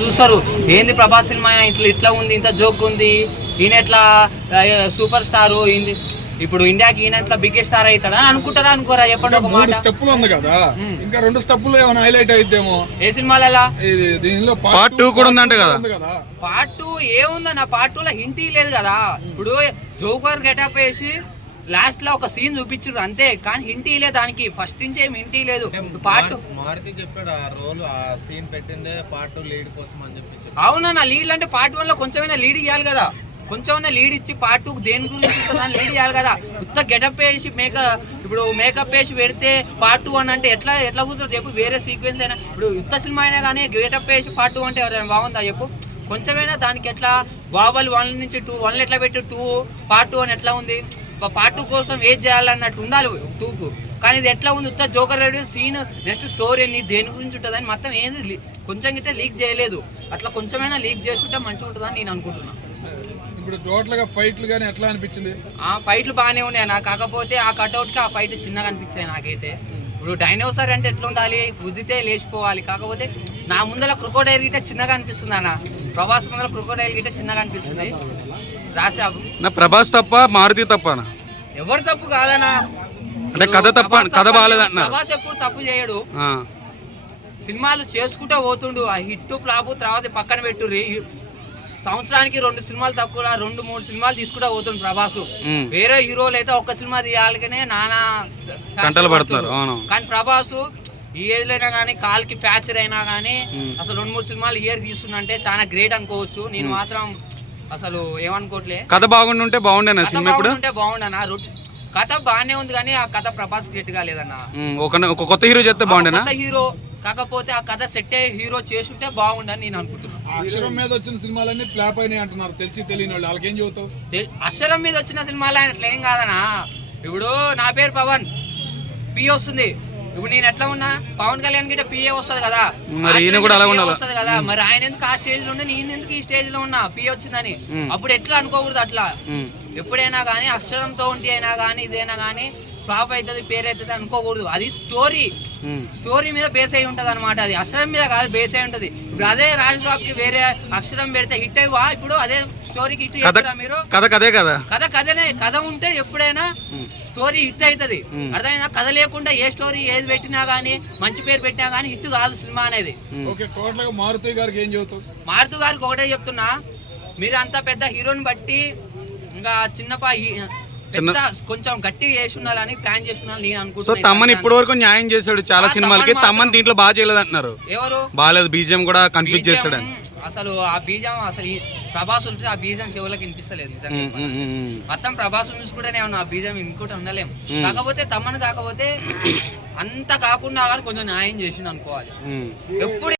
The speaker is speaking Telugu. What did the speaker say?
చూస్తారు ఏంది ప్రభాస్ సినిమా ఇట్లా ఉంది, ఇంత జోక్ ఉంది, ఈయన ఎట్లా సూపర్ స్టార్, ఇప్పుడు ఇండియాకి ఈయన ఎట్లా బిగ్గెస్ట్ స్టార్ అవుతాడా అనుకుంటారా అనుకోరా చెప్పండి ఒక మాట. స్టెప్పులు ఉంది కదా, ఇంకా 2 స్టెప్పులు ఏమైనా హైలైట్ అయిద్దేమో ఏ సినిమాలలో. దీనిలో పార్ట్ 2 కూడా ఉందంట కదా. పార్ట్ 2 ఏముందన్న, పార్ట్ 2 లో హింట్ లేదు కదా. ఇప్పుడు జోకర్ గెటప్ వేసి లాస్ట్ లో ఒక సీన్ చూపించారు అంతే, కానీ హింట్ లేదు దానికి, ఫస్ట్ నుంచి ఏం హింట్ లేదు. పార్ట్ మారుతి చెప్పాడు ఆ రోల్ ఆ సీన్ పెట్టిందే పార్ట్ 2 లీడ్ కోసం అని చెప్పి. అవునన్నా, లీడ్ అంటే పార్ట్ 1 లో కొంచెమైనా లీడ్ ఇవ్వాలి కదా, కొంచెమైనా లీడ్ ఇచ్చి పార్ట్ 2 దేని గురించి ఉంటుందని లీడ్ ఇవ్వాలి కదా. ఉత్త గెటప్ వేసి ఇప్పుడు మేకప్ వేసి పెడితే పార్ట్ 2 అని అంటే ఎట్లా కుదురుతుంది చెప్పు. వేరే సీక్వెన్స్ అయినా ఇప్పుడు యుద్ధ సినిమా అయినా కానీ గెటప్ వేసి పార్ట్ 2 అంటే ఎవరైనా బాగుందా చెప్పు. కొంచెమైనా దానికి ఎట్లా బాబల్ 1 నుంచి 2 1 ఎట్లా పెట్టి 2 పార్ట్ 2 అని ఎట్లా ఉంది. పార్ట్ 2 కోసం ఏది చేయాలన్నట్టు ఉండాలి 2కు, కానీ ఇది ఎట్లా ఉంది ఉత్త joker ready scene, next story అని దేని గురించి ఉంటుందని మొత్తం ఏంది కొంచెం గిట్ట లీక్ చేయలేదు. అట్లా కొంచెమైనా లీక్ చేస్తుంటే మంచిగా ఉంటుందని నేను అనుకుంటున్నాను. ఇప్పుడు టోటల్ గా ఫైట్లు గానీ ఎట్లా అనిపించింది? ఆ ఫైట్లు బాగానే ఉన్నాయి నాకు, కాకపోతే ఆ కట్అవుట్ కి ఆ ఫైట్ చిన్నగా అనిపించాయి నాకైతే. ఇప్పుడు డైనోసార్ అంటే ఎట్లా ఉండాలి, గుద్దితే లేచిపోవాలి, కాకపోతే నా ముందర క్రొకోడైల్ గిట్ట చిన్నగా అనిపిస్తుంది అన్న. ప్రభాస్ ముందర క్రొకోడైల్ గిట్ట చిన్నగా అనిపిస్తుంది. రాశాబు నా ప్రభాస్ తప్ప మారుతి తప్పనా? ఎవరు తప్పు కాదనా, అంటే కథ తప్ప, కథ బాగాలేదన్న. ప్రభాస్ ఎప్పుడు తప్పు చేయడు, సినిమాలు చేసుకుంటూ పోతుండు. ఆ హిట్ ఫ్లాప్ తర్వాత పక్కన పెట్టు, సంవత్సరానికి 2 సినిమాలు తక్కువ 2-3 సినిమాలు తీసుకుంటా పోతుండు ప్రభాస్. వేరే హీరోలు అయితే ఒక్క సినిమా తీయాలనే నానా గంటలు పడుతున్నారు. కానీ ప్రభాస్ ఈ ఏజ్ లో అయినా కానీ కాల్కి ఫ్రాక్చర్ అయినా కానీ అసలు 2-3 సినిమాలు ఇయర్ తీస్తుందంటే చాలా గ్రేట్ అనుకోవచ్చు. నేను మాత్రం అసలు ఏమనుకోవట్లే. కథ బాగుంటే బాగుండేనా సినిమా? బాగుండనా, కథ బాగానే ఉంది కానీ ఆ కథ ప్రభాస్ గెట్ కాలేదన్న. ఒక కొత్త హీరో చేస్తే బాగుండేనా? కొత్త హీరో కాకపోతే ఆ కథ సెట్ అయ్యే హీరో చేసుంటే బాగుండని నేను అనుకుంటున్నాను. అక్షరం మీద వచ్చిన సినిమాలన్నీ ఫ్లాప్ అయినాయి అంటున్నారు, తెలియని వాళ్ళు. వాళ్ళకి ఏం చెబుతావు? అక్షరం మీద వచ్చిన సినిమాలు అట్లా ఏం కాదనా. ఇప్పుడు నా పేరు పవన్, పి వస్తుంది. ఇప్పుడు నేను ఎట్లా ఉన్నా, పవన్ కళ్యాణ్ గిట్ట పిఏ వస్తుంది కదా, వస్తుంది కదా. మరి ఆయన ఎందుకు ఆ స్టేజ్ లో ఉండే, నేను ఎందుకు ఈ స్టేజ్ లో ఉన్నా, పిఏ వచ్చిందని. అప్పుడు ఎట్లా అనుకోకూడదు అట్లా. ఎప్పుడైనా కానీ అక్షరంతో ఉండి అయినా కానీ ఇదైనా కానీ ఫ్లాప్ అవుతుంది, పేరు అవుతుంది అనుకోకూడదు. అది స్టోరీ మీద బేస్ అయి ఉంటది అనమాట. అది అక్షరం మీద కాదు, బేస్ అయి ఉంటది. ఇప్పుడు అదే రాజబాబు కి వేరే అక్షరం పెడితే హిట్ అయ్యవా? ఇప్పుడు అదే స్టోరీకి హిట్ చేస్తారా మీరు? కథ ఉంటే ఎప్పుడైనా స్టోరీ హిట్ అవుతుంది, అర్థమైనా? కథ లేకుండా ఏ స్టోరీ ఏది పెట్టినా గానీ, మంచి పేరు పెట్టినా గానీ హిట్ కాదు సినిమా అనేది. మారుతి గారికి ఏం చెబుతావు? మారుతి గారికి ఒకటే చెప్తున్నా, మీరు అంత పెద్ద హీరోని బట్టి ఇంకా కొంచెం గట్టిగా చేసి ఉండాలని ప్లాన్ చేసి ఉండాలని నేను అనుకుంటున్నాను. తమ్మని ఇప్పటి వరకు న్యాయం చేశాడు చాలా సినిమాలకి, తమ్మని దీంట్లో బాగా చేయలేదు అంటున్నారు. ఎవరు బాగాలేదు, బీజిఎం కూడా కన్ఫ్యూజ్ చేస్తాడు. అసలు ఆ బీజం అసలు ప్రభాస్ ఉంటే ఆ బీజం చెవులకు వినిపిస్తలేదు నిజంగా. మొత్తం ప్రభాస్ చూసుకుంటేనే ఉన్నా, ఆ బీజం ఇంకోటి ఉండలేము. కాకపోతే తమ్మని కాకపోతే అంత కాకుండా కొంచెం న్యాయం చేసింది అనుకోవాలి. ఎప్పుడు